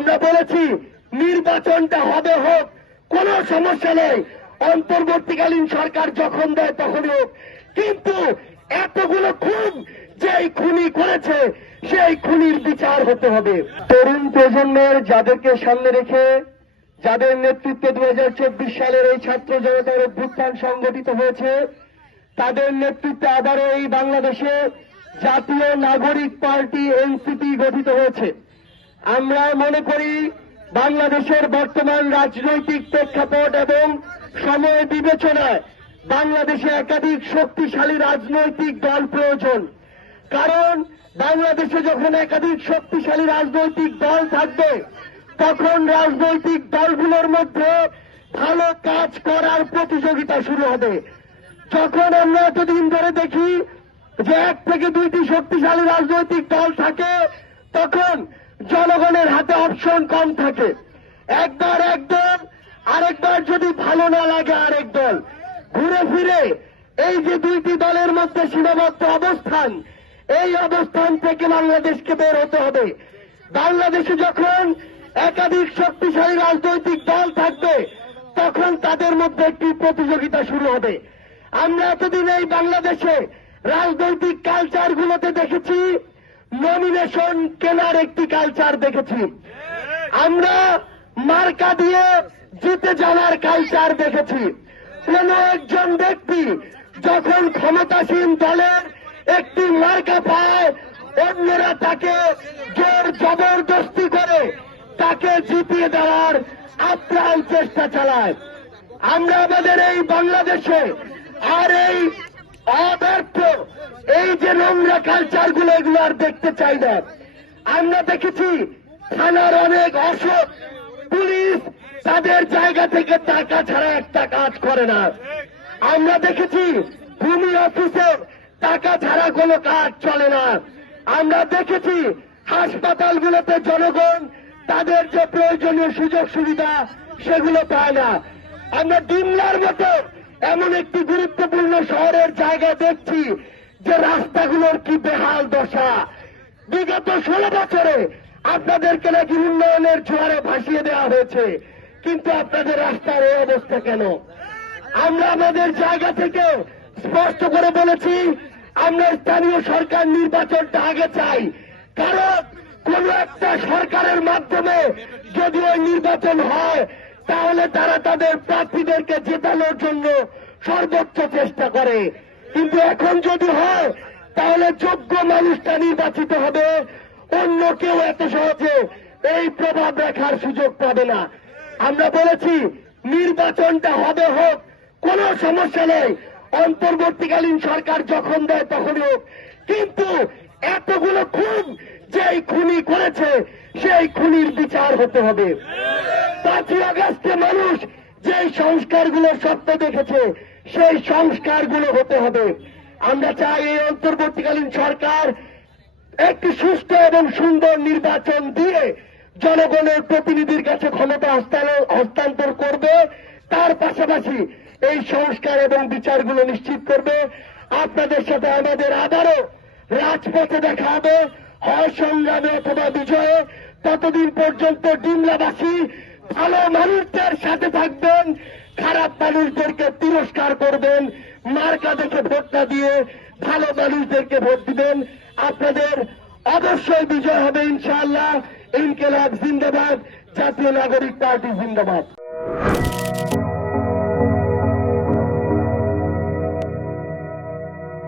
আমরা বলেছি নির্বাচনটা হবে হোক, কোনো সমস্যা নেই, অন্তর্বর্তীকালীন সরকার যখন দেয় তখনই হোক, কিন্তু এতগুলো খুন যেই খুনি করেছে সেই খুনির বিচার হতে হবে। তরুণ প্রজন্মের যাদেরকে সামনে রেখে, যাদের নেতৃত্বে 2024 সালের এই ছাত্র জনতার অভ্যুত্থান সংগঠিত হয়েছে, তাদের নেতৃত্বে আবারও এই বাংলাদেশে জাতীয় নাগরিক পার্টি এনসিপি গঠিত হয়েছে। আমরা মনে করি বাংলাদেশের বর্তমান রাজনৈতিক প্রেক্ষাপট এবং সময় বিবেচনায় বাংলাদেশে একাধিক শক্তিশালী রাজনৈতিক দল প্রয়োজন। কারণ বাংলাদেশে যখন একাধিক শক্তিশালী রাজনৈতিক দল থাকবে, তখন রাজনৈতিক দলগুলোর মধ্যে ভালো কাজ করার প্রতিযোগিতা শুরু হবে। যখন আমরা এতদিন ধরে দেখি যে 1 থেকে 2টি শক্তিশালী রাজনৈতিক দল থাকে, তখন জনগণের হাতে অপশন কম থাকে। একবার এক দল, আরেকবার যদি ভালো না লাগে আরেক দল, ঘুরে ফিরে এই যে 2টি দলের মধ্যে সীমাবদ্ধ অবস্থান, এই অবস্থান থেকে বাংলাদেশকে বের হতে হবে। বাংলাদেশে যখন একাধিক শক্তিশালী রাজনৈতিক দল থাকবে, তখন তাদের মধ্যে একটি প্রতিযোগিতা শুরু হবে। আমরা এতদিন এই বাংলাদেশে রাজনৈতিক কালচারগুলোতে দেখেছি নমিনেশন কেনার একটি কালচার দেখেছি, আমরা মার্কা দিয়ে জিতে যাওয়ার কালচার দেখেছি। কোন একজন ব্যক্তি যখন ক্ষমতাসীন দলের একটি মার্কা পায়, অন্যরা তাকে জোর জবরদস্তি করে তাকে জিতিয়ে দেওয়ার আপ্রাণ চেষ্টা চালায়। আমরা আমাদের এই বাংলাদেশে আর এই অব্যর্থ এই যে নোংরা কালচারগুলো, এগুলো আর দেখতে চাই না। আমরা দেখেছি থানার অনেক অসৎ পুলিশ তাদের জায়গা থেকে টাকা ছাড়া একটা কাজ করে না। আমরা দেখেছি ভূমি অফিসে টাকা ছাড়া কোনো কাজ চলে না। আমরা দেখেছি হাসপাতালগুলোতে জনগণ তাদের যে প্রয়োজনীয় সুযোগ সুবিধা সেগুলো পায় না। আমরা ডিমলার মতো এমন একটি গুরুত্বপূর্ণ শহরের জায়গা দেখছি যে রাস্তাগুলোর কি বেহাল দশা। বিগত 16 বছরে আপনাদেরকে নাকি উন্নয়নের জোয়ারে ভাসিয়ে দেওয়া হয়েছে, কিন্তু আপনাদের রাস্তার এই অবস্থা কেন? আমরা আমাদের জায়গা থেকে স্পষ্ট করে বলেছি আমরা স্থানীয় সরকার নির্বাচনটা আগে চাই, কারণ কোন একটা সরকারের মাধ্যমে যদি ওই নির্বাচন হয়, তাহলে তারা তাদের প্রার্থীদেরকে জেতানোর জন্য সর্বোচ্চ চেষ্টা করে। কিন্তু এখন যদি হয়, তাহলে যোগ্য মানুষটা নির্বাচিত হবে, অন্য কেউ এত সহজে এই প্রভাব রাখার সুযোগ পাবে না। আমরা বলেছি নির্বাচনটা হবে হোক, কোনো সমস্যা নেই, অন্তর্বর্তীকালীন সরকার যখন দেয় তখনই হোক, কিন্তু এতগুলো খুন যেই খুনি করেছে সেই খুনির বিচার হতে হবে। 5ই আগস্টে মানুষ যেই সংস্কারগুলোর স্বপ্ন দেখেছে সেই সংস্কারগুলো হতে হবে। আমরা চাই এই অন্তর্বর্তীকালীন সরকার একটি সুষ্ঠু এবং সুন্দর নির্বাচন দিয়ে জনগণের প্রতিনিধির কাছে ক্ষমতা হস্তান্তর করবে, তার পাশাপাশি এই সংস্কার এবং বিচারগুলো নিশ্চিত করবে। আপনাদের সাথে আমাদের আবারও রাজপথে দেখা হবে, হয় সংগ্রামে অথবা বিজয়ে। ততদিন পর্যন্ত ডিমলাবাসী ভালো মানুষদের সাথে থাকবেন, খারাপ মানুষদেরকে তিরস্কার করবেন, মার্কা দেখে ভোটটা দিয়ে ভালো মানুষদেরকে ভোট দিবেন। আপনাদের অবশ্যই বিজয় হবে ইনশাআল্লাহ। ইনকিলাব জিন্দাবাদ, জাতীয় নাগরিক পার্টি জিন্দাবাদ।